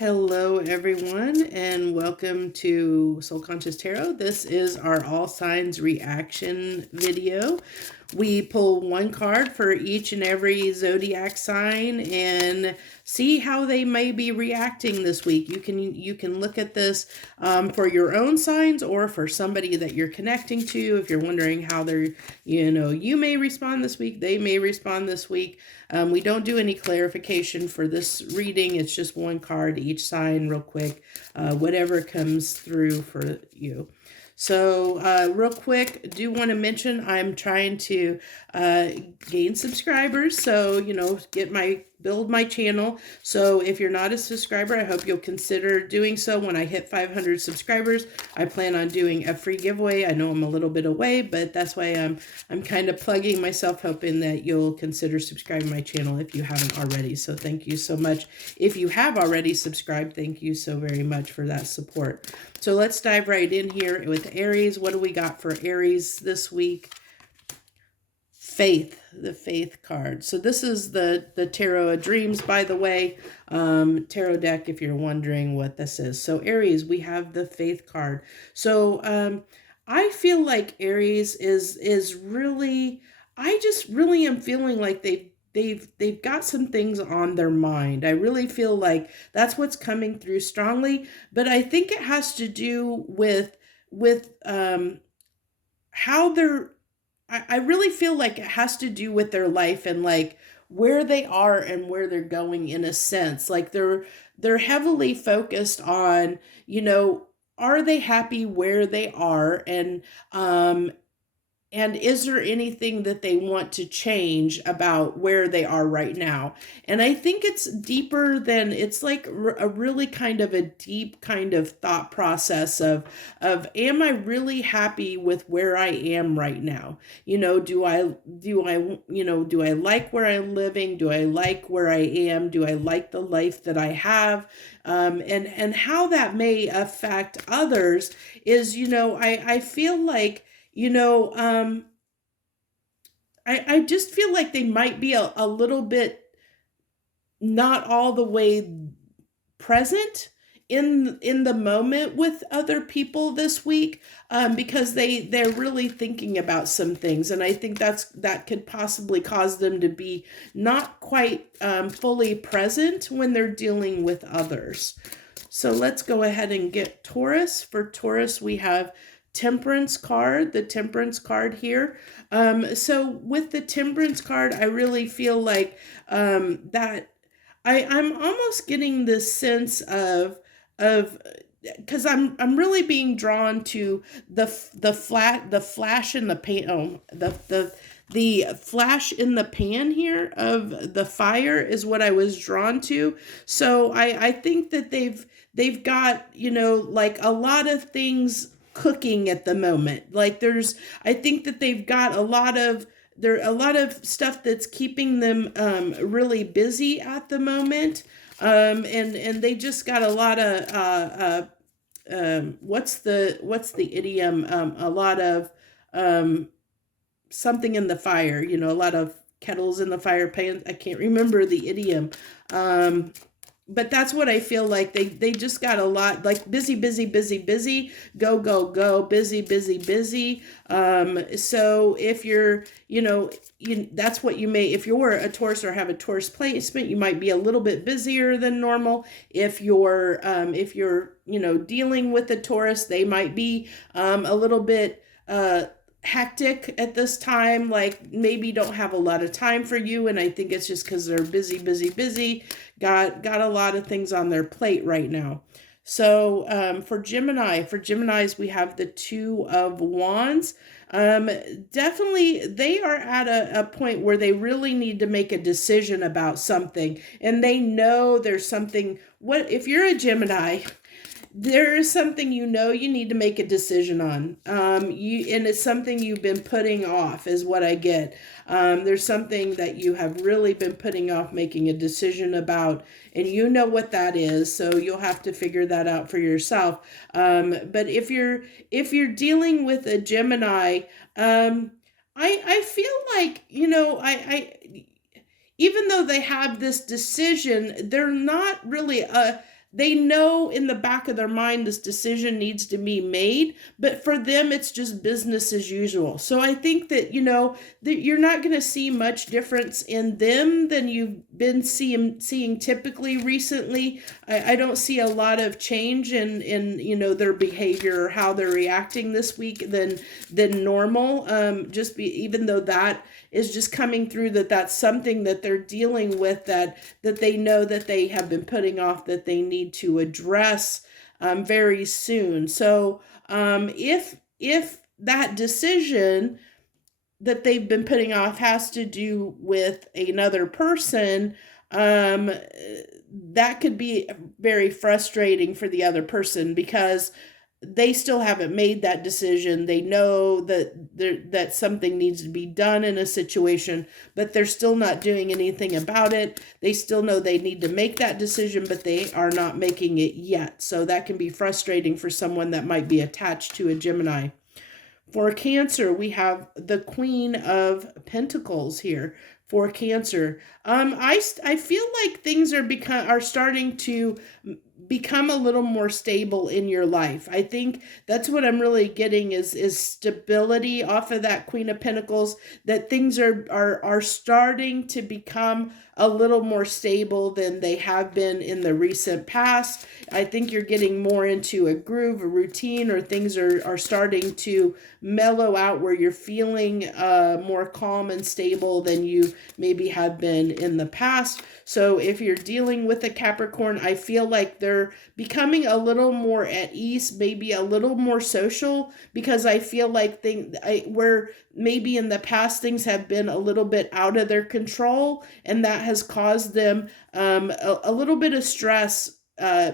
Hello, everyone, and welcome to Soul Conscious Tarot. This is our All Signs reaction video. We pull one card for each and every zodiac sign and see how they may be reacting this week. You can look at this for your own signs or for somebody that you're connecting to. If you're wondering how they're, you may respond this week, they may respond this week. We don't do any clarification for this reading. It's just one card, each sign, real quick, whatever comes through for you. So real quick, do want to mention I'm trying to gain subscribers. So, build my channel. So if you're not a subscriber, I hope you'll consider doing so. When I hit 500 subscribers, I plan on doing a free giveaway. I know I'm a little bit away, but that's why I'm kind of plugging myself, hoping that you'll consider subscribing to my channel if you haven't already. So thank you so much. If you have already subscribed, thank you so very much for that support. So let's dive right in here with Aries. What do we got for Aries this week? Faith, the Faith card. So this is the Tarot of Dreams, by the way, tarot deck, if you're wondering what this is. So Aries, we have the Faith card. So I feel like Aries is really, I just really am feeling like they've got some things on their mind. I really feel like that's what's coming through strongly, but I think it has to do with how they're, I really feel like it has to do with their life and like where they are and where they're going, in a sense. Like they're heavily focused on, are they happy where they are? And is there anything that they want to change about where they are right now? And I think it's deeper than, it's like a really kind of a deep kind of thought process of am I really happy with where I am right now? Do I like where I'm living? Do I like where I am? Do I like the life that I have? And how that may affect others is, I feel like, I just feel like they might be a little bit not all the way present in the moment with other people this week, because they're really thinking about some things, and I think that could possibly cause them to be not quite fully present when they're dealing with others. So let's go ahead and get Taurus. For Taurus, we have Temperance card, the Temperance card here. So with the Temperance card, I really feel like that I'm almost getting this sense of because I'm really being drawn to the flash in the pan. The flash in the pan here of the fire is what I was drawn to. So I think that they've got, like a lot of things cooking at the moment. Like I think that they've got a lot of stuff that's keeping them really busy at the moment. And they just got a lot of what's the idiom? A lot of something in the fire, a lot of kettles in the fire pans. I can't remember the idiom. But that's what I feel like. They just got a lot, like busy, busy, busy, busy, go, go, go, busy, busy, busy. So if you're, that's what you may, if you're a Taurus or have a Taurus placement, you might be a little bit busier than normal. If you're dealing with a Taurus, they might be a little bit hectic at this time, like maybe don't have a lot of time for you, and I think it's just because they're busy, busy, busy, got a lot of things on their plate right now. So for Geminis, we have the Two of Wands. Definitely they are at a point where they really need to make a decision about something, and they know there's something. What if you're a Gemini? There is something you need to make a decision on. And it's something you've been putting off, is what I get. There's something that you have really been putting off making a decision about, and you know what that is, so you'll have to figure that out for yourself. But if you're dealing with a Gemini, I feel like, I even though they have this decision, they're not really they know in the back of their mind this decision needs to be made, but for them it's just business as usual. So I think that, that you're not going to see much difference in them than you've been seeing typically recently. I don't see a lot of change in their behavior or how they're reacting this week than normal. Even though that is just coming through, that's something that they're dealing with, that they know that they have been putting off, that they need to address very soon. So if that decision that they've been putting off has to do with another person, that could be very frustrating for the other person, because they still haven't made that decision. They know that something needs to be done in a situation, but they're still not doing anything about it. They still know they need to make that decision, but they are not making it yet. So that can be frustrating for someone that might be attached to a Gemini. For Cancer, we have the Queen of Pentacles here. For Cancer, I feel like things are starting to become a little more stable in your life. I think that's what I'm really getting is stability off of that Queen of Pentacles, that things are starting to become a little more stable than they have been in the recent past. I think you're getting more into a groove, a routine, or things are starting to mellow out, where you're feeling more calm and stable than you maybe have been in the past. So if you're dealing with a Capricorn, I feel like they're becoming a little more at ease, maybe a little more social, because I feel like where maybe in the past things have been a little bit out of their control, and that has caused them a little bit of stress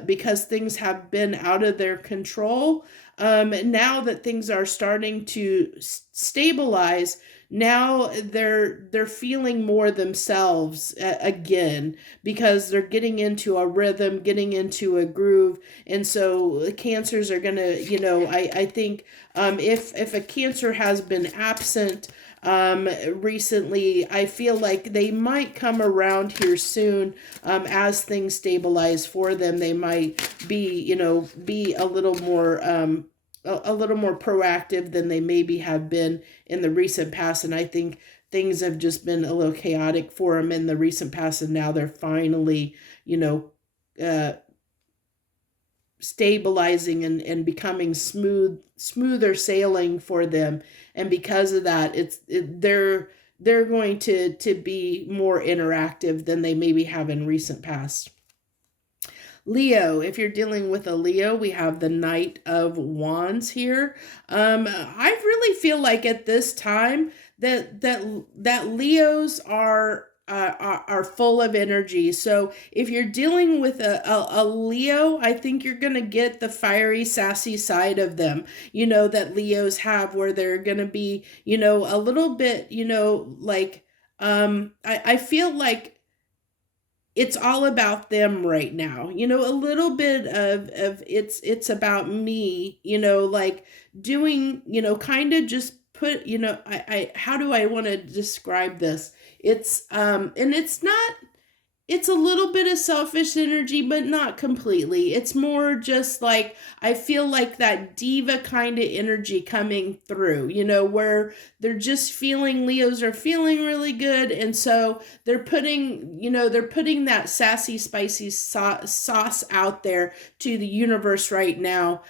because things have been out of their control. Now that things are starting to stabilize, now they're feeling more themselves again, because they're getting into a rhythm, getting into a groove. And so Cancers are gonna, I think if a Cancer has been absent recently, I feel like they might come around here soon. As things stabilize for them, they might be a little more proactive than they maybe have been in the recent past. And I think things have just been a little chaotic for them in the recent past, and now they're finally stabilizing and becoming smoother sailing for them. And because of that, they're going to be more interactive than they maybe have in recent past. Leo, if you're dealing with a Leo, we have the Knight of Wands here. I really feel like at this time that Leos are full of energy. So if you're dealing with a Leo, I think you're going to get the fiery, sassy side of them, that Leos have, where they're going to be, a little bit, like, I feel like it's all about them right now, a little bit of it's about me, like doing, kind of just put, how do I want to describe this? It's, and it's a little bit of selfish energy, but not completely. It's more just like, I feel like that diva kind of energy coming through, where they're just Leos are feeling really good. And so they're putting that sassy, spicy sauce out there to the universe right now.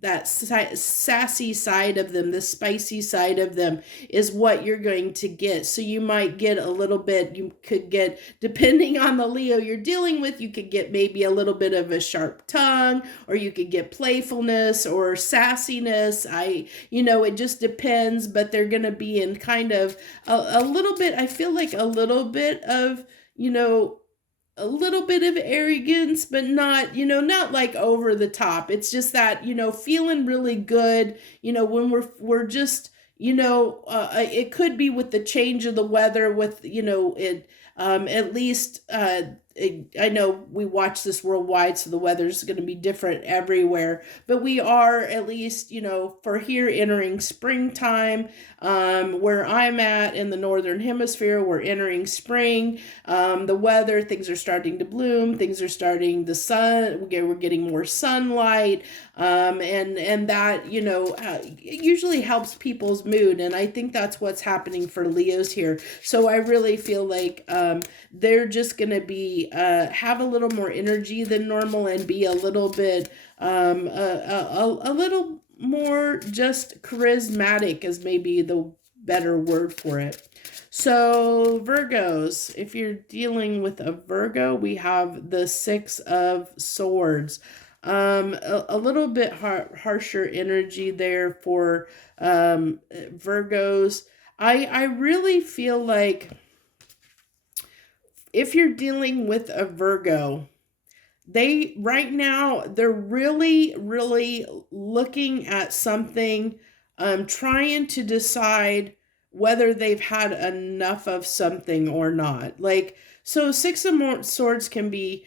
That sassy side of them, the spicy side of them, is what you're going to get. So you might get a little bit, you could get, depending on the Leo you're dealing with, you could get maybe a little bit of a sharp tongue, or you could get playfulness or sassiness. It just depends, but they're going to be in kind of a little bit, I feel like a little bit of, a little bit of arrogance, but not, not like over the top. It's just that, feeling really good, when we're just, it could be with the change of the weather, with, at least I know we watch this worldwide, so the weather's going to be different everywhere, but we are, at least, for here, entering springtime. Where I'm at in the northern hemisphere, we're entering spring. The weather, things are starting to bloom, things are starting, the sun, we're getting more sunlight, and that, it usually helps people's mood, and I think that's what's happening for Leos here. So I really feel like they're just going to be have a little more energy than normal, and be a little bit a little more just charismatic, is maybe the better word for it. So Virgos, if you're dealing with a Virgo, we have the Six of Swords. A little bit harsher energy there for Virgos. I really feel like if you're dealing with a Virgo, right now, they're really, really looking at something, trying to decide whether they've had enough of something or not. Like, so Six of Swords can be,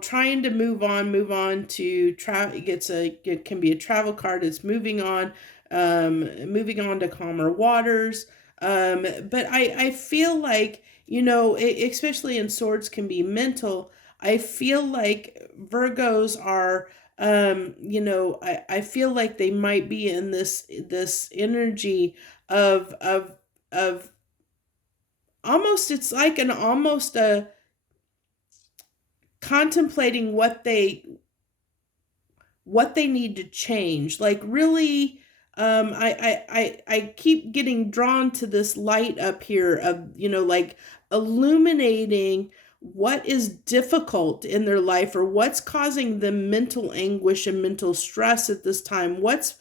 trying to move on to travel. It can be a travel card. It's moving on to calmer waters. But I feel like, especially in Swords can be mental. I feel like Virgos are, I feel like they might be in this energy of almost, it's like almost a contemplating what they need to change. Like, really, I keep getting drawn to this light up here of, like illuminating what is difficult in their life, or what's causing them mental anguish and mental stress at this time. What's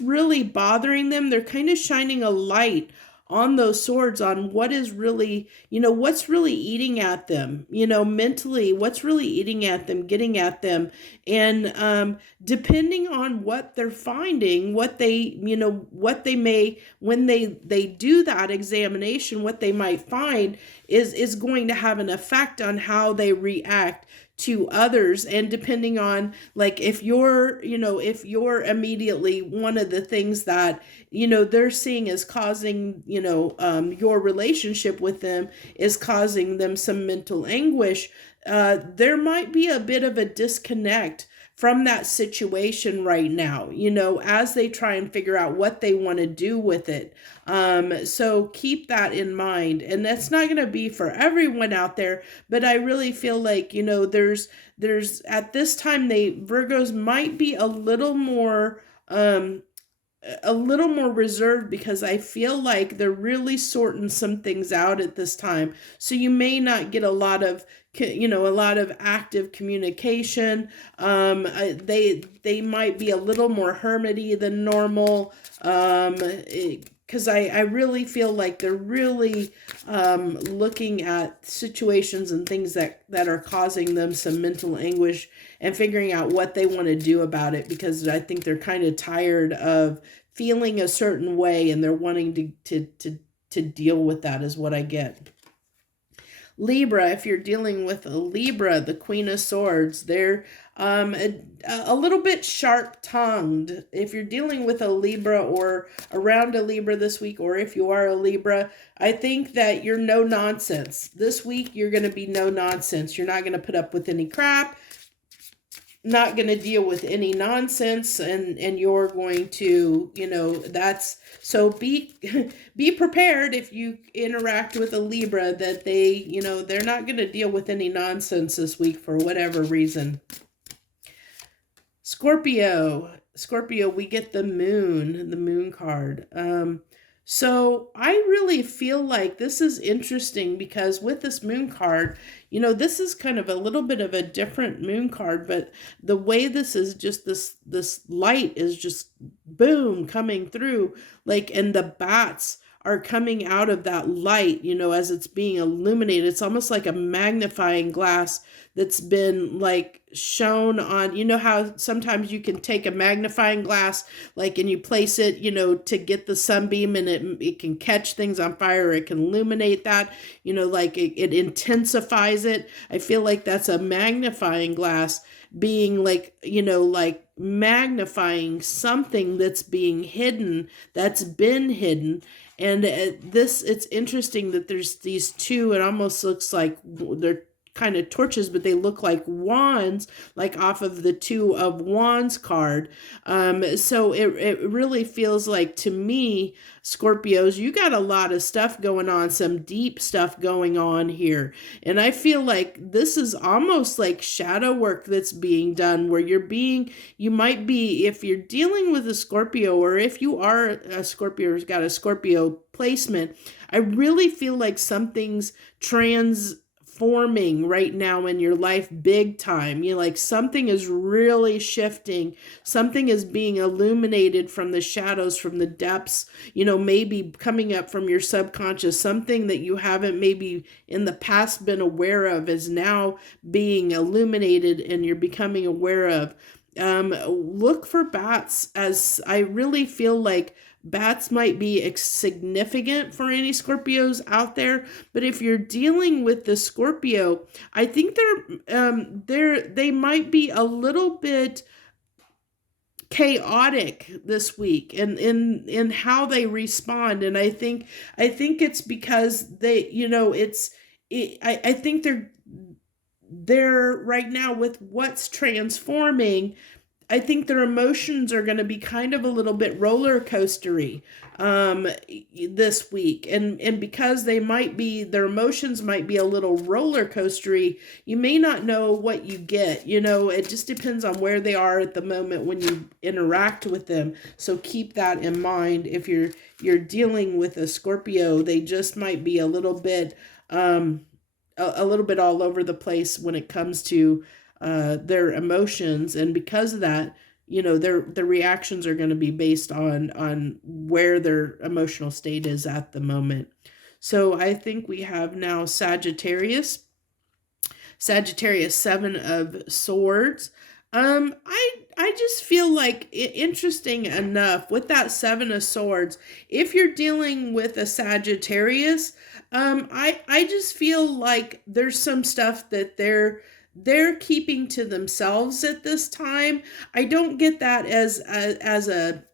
really bothering them. They're kind of shining a light on those swords, on what is really, what's really eating at them, mentally, what's really eating at them, getting at them. And depending on what they're finding, what they may, when they do that examination, what they might find is going to have an effect on how they react to others. And depending on, like, if you're immediately, one of the things that they're seeing is causing, your relationship with them is causing them some mental anguish, there might be a bit of a disconnect from that situation right now, as they try and figure out what they want to do with it. So keep that in mind. And that's not going to be for everyone out there, but I really feel like, there's at this time, Virgos might be a little more reserved, because I feel like they're really sorting some things out at this time. So you may not get a lot of active communication. They might be a little more hermity than normal. Because I really feel like they're really looking at situations and things that are causing them some mental anguish, and figuring out what they want to do about it, because I think they're kind of tired of feeling a certain way, and they're wanting to deal with that, is what I get. Libra, if you're dealing with a Libra, the Queen of Swords, they're a little bit sharp-tongued. If you're dealing with a Libra or around a Libra this week, or if you are a Libra, I think that you're no nonsense. This week, you're going to be no nonsense. You're not going to put up with any crap, not going to deal with any nonsense, and you're going to, that's, so be prepared if you interact with a Libra, that they're not going to deal with any nonsense this week for whatever reason. Scorpio, we get the moon card. So I really feel like this is interesting, because with this moon card, this is kind of a little bit of a different moon card, but the way this is just this light is just boom coming through, like, and the bats are coming out of that light, you know, as it's being illuminated. It's almost like a magnifying glass that's been like shown on, you know how sometimes you can take a magnifying glass, like, and you place it, you know, to get the sunbeam, and it can catch things on fire, or it can illuminate that, you know, like it intensifies it. I feel like that's a magnifying glass being like, you know, like magnifying something that's being hidden, that's been hidden. And it's interesting that there's these two, it almost looks like they're kind of torches, but they look like wands, like off of the Two of Wands card. So it really feels like, to me, Scorpios, you got a lot of stuff going on, some deep stuff going on here. And I feel like this is almost like shadow work that's being done, where you might be, if you're dealing with a Scorpio, or if you are a Scorpio who's got a Scorpio placement, I really feel like something's transforming right now in your life big time. You know, like something is really shifting. Something is being illuminated from the shadows, from the depths, you know, maybe coming up from your subconscious. Something that you haven't maybe in the past been aware of is now being illuminated, and you're becoming aware of. Look for bats, as I really feel like bats might be significant for any Scorpios out there. But if you're dealing with the Scorpio, I think they might be a little bit chaotic this week, and in how they respond. And I think it's because they, you know, I think they're right now with what's transforming. I think their emotions are going to be kind of a little bit roller coastery this week, and because their emotions might be a little roller coastery, you may not know what you get. You know, it just depends on where they are at the moment when you interact with them. So keep that in mind. If you're dealing with a Scorpio, they just might be a little bit all over the place when it comes to their emotions. And because of that, you know, their reactions are going to be based on where their emotional state is at the moment. So I think we have now Sagittarius, Seven of Swords. I just feel like, interesting enough, with that Seven of Swords, if you're dealing with a Sagittarius, I just feel like there's some stuff that they're keeping to themselves at this time. I don't get that as a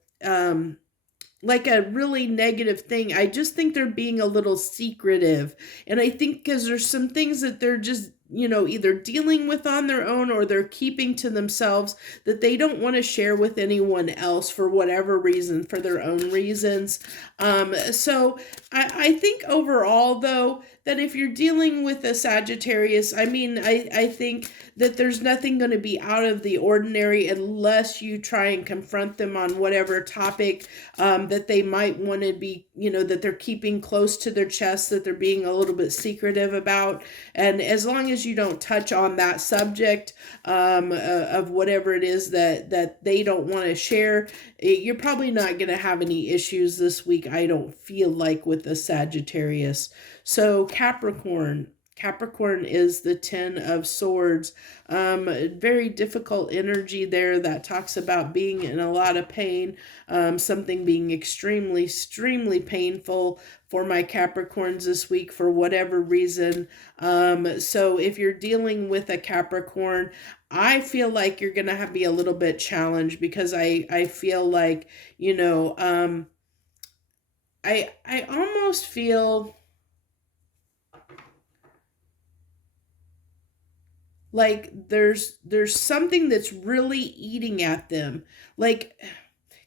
like a really negative thing. I just think they're being a little secretive. And I think because there's some things that they're just, you know, either dealing with on their own, or they're keeping to themselves, that they don't want to share with anyone else for whatever reason, for their own reasons. So I think overall, though, that if you're dealing with a Sagittarius, I mean, I think that there's nothing going to be out of the ordinary, unless you try and confront them on whatever topic that they might want to be, you know, that they're keeping close to their chest, that they're being a little bit secretive about. And as long as you don't touch on that subject of whatever it is that they don't want to share, you're probably not going to have any issues this week, I don't feel like, with the Sagittarius. So Capricorn is the Ten of Swords. Very difficult energy there that talks about being in a lot of pain, something being extremely, extremely painful for my Capricorns this week for whatever reason. So if you're dealing with a Capricorn, I feel like you're going to be a little bit challenged, because I feel like, you know, I almost feel like there's something that's really eating at them. Like,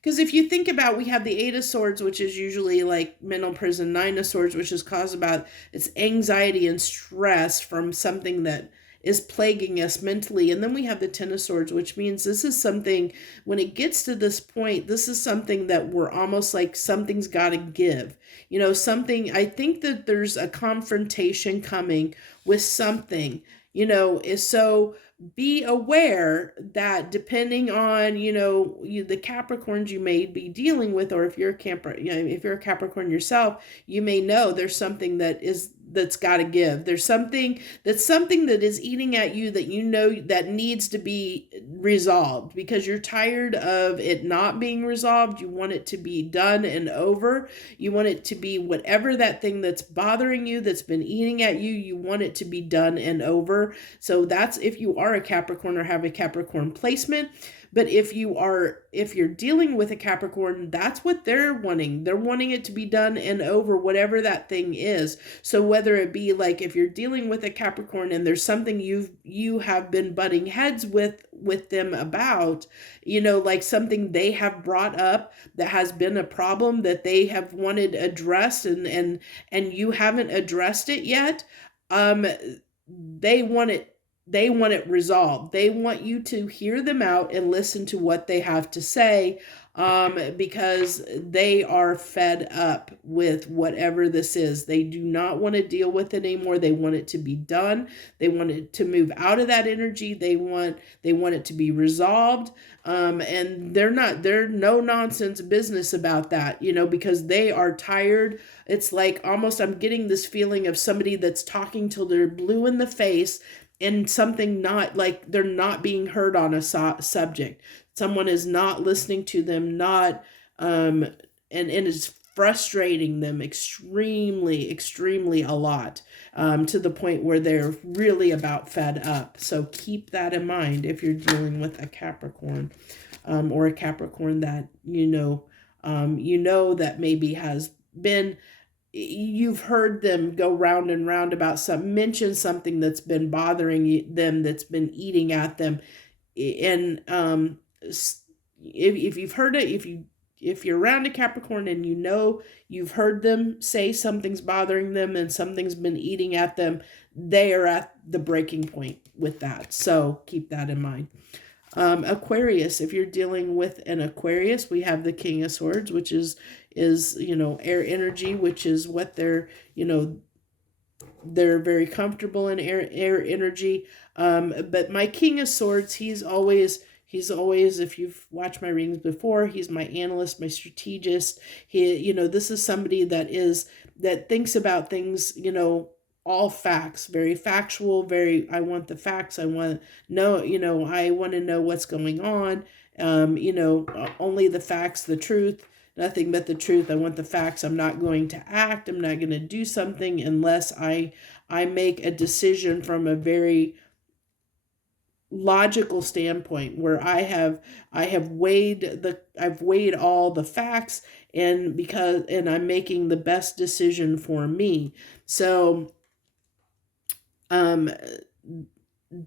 because if you think about, we have the Eight of Swords, which is usually like mental prison, Nine of Swords, which is caused about it's anxiety and stress from something that is plaguing us mentally. And then we have the Ten of Swords, which means this is something, when it gets to this point, this is something that we're almost like something's got to give. You know, something, I think that there's a confrontation coming with something. So be aware that depending on, the Capricorns you may be dealing with, or if you're if you're a Capricorn yourself, you may know there's something that's got to give. There's something that is eating at you that that needs to be resolved, because you're tired of it not being resolved. You want it to be done and over. You want it to be whatever that thing that's bothering you, that's been eating at you, you want it to be done and over. So that's if you are a Capricorn or have a Capricorn placement. But if you're dealing with a Capricorn, that's what they're wanting. They're wanting it to be done and over, whatever that thing is. So whether it be like, if you're dealing with a Capricorn and there's something you have been butting heads with them about, like something they have brought up that has been a problem that they have wanted addressed, and you haven't addressed it yet, they want it resolved. They want you to hear them out and listen to what they have to say, because they are fed up with whatever this is. They do not want to deal with it anymore. They want it to be done. They want it to move out of that energy. They want it to be resolved. And they're no nonsense business about that, because they are tired. It's like almost, I'm getting this feeling of somebody that's talking till they're blue in the face, and something not like they're not being heard on a subject. Someone is not listening to them, and it's frustrating them extremely, extremely a lot, to the point where they're really about fed up. So keep that in mind if you're dealing with a Capricorn, or a Capricorn that that maybe has been. You've heard them go round and round about mention something that's been bothering them, that's been eating at them. And if you've heard it, if you're around a Capricorn and you've heard them say something's bothering them and something's been eating at them, they are at the breaking point with that. So keep that in mind. Aquarius, if you're dealing with an Aquarius, we have the King of Swords, which is air energy, which is what they're very comfortable in air energy. But my King of Swords, he's always, if you've watched my readings before, he's my analyst, my strategist. This is somebody that thinks about things, all facts, very factual, I want the facts. I want I want to know what's going on. Only the facts, the truth, nothing but the truth. I want the facts. I'm not going to act. I'm not going to do something unless I make a decision from a very logical standpoint, where I've weighed all the facts, and I'm making the best decision for me. So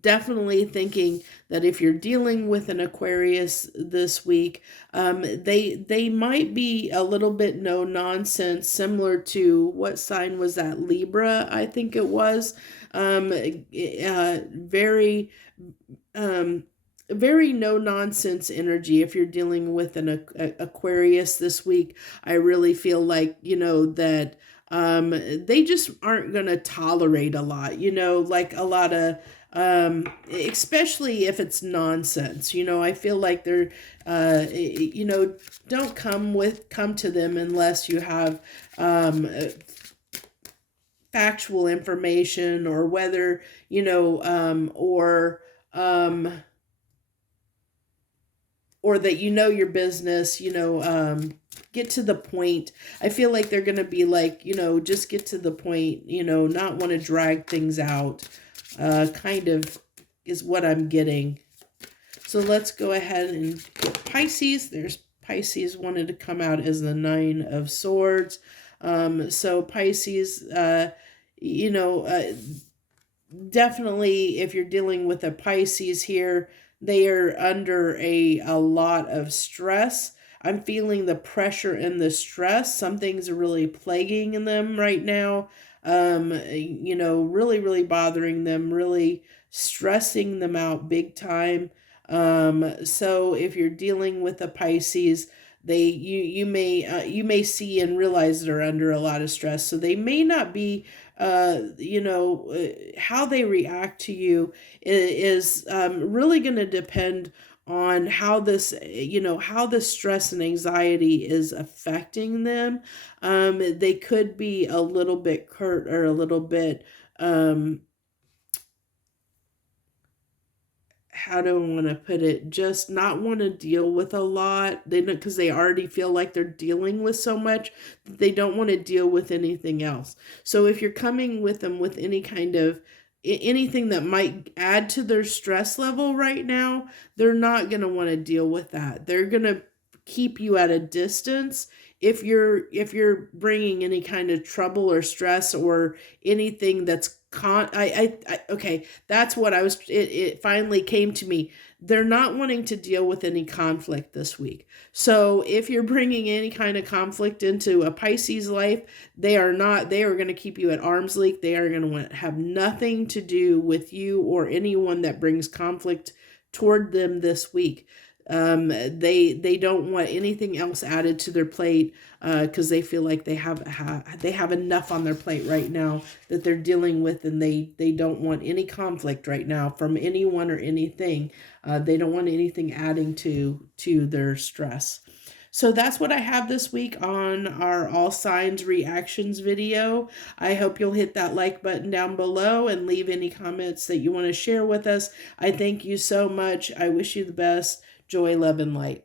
definitely thinking that if you're dealing with an Aquarius this week, they might be a little bit no nonsense, similar to, what sign was that? Libra, I think it was. Very very no nonsense energy. If you're dealing with an Aquarius this week, I really feel like that they just aren't going to tolerate a lot, like a lot of especially if it's nonsense. I feel like they're don't come to them unless you have factual information, or whether or that your business, get to the point. I feel like they're going to be like, just get to the point, not want to drag things out, kind of is what I'm getting. So let's go ahead and get Pisces. There's Pisces wanted to come out as the Nine of Swords. So Pisces, definitely if you're dealing with a Pisces here, they are under a lot of stress. I'm feeling the pressure and the stress. Something's really plaguing them right now. Really, really bothering them, really stressing them out big time. So if you're dealing with a Pisces, You may see and realize they're under a lot of stress, so they may not be how they react to you is really going to depend on how this how the stress and anxiety is affecting them. They could be a little bit curt or a little bit how do I want to put it? Just not want to deal with a lot. They don't, because they already feel like they're dealing with so much that they don't want to deal with anything else. So if you're coming with them with any kind of anything that might add to their stress level right now, they're not going to want to deal with that. They're going to keep you at a distance if you're bringing any kind of trouble or stress or anything that's okay, that's what I was, it finally came to me. They're not wanting to deal with any conflict this week. So if you're bringing any kind of conflict into a Pisces life, they are going to keep you at arm's length. They are going to want to have nothing to do with you or anyone that brings conflict toward them this week. They don't want anything else added to their plate because they feel like they have enough on their plate right now that they're dealing with, and they don't want any conflict right now from anyone or anything. They don't want anything adding to their stress. So that's what I have this week on our All Signs reactions video. I hope you'll hit that like button down below and leave any comments that you want to share with us. I thank you so much. I wish you the best. Joy, love, and light.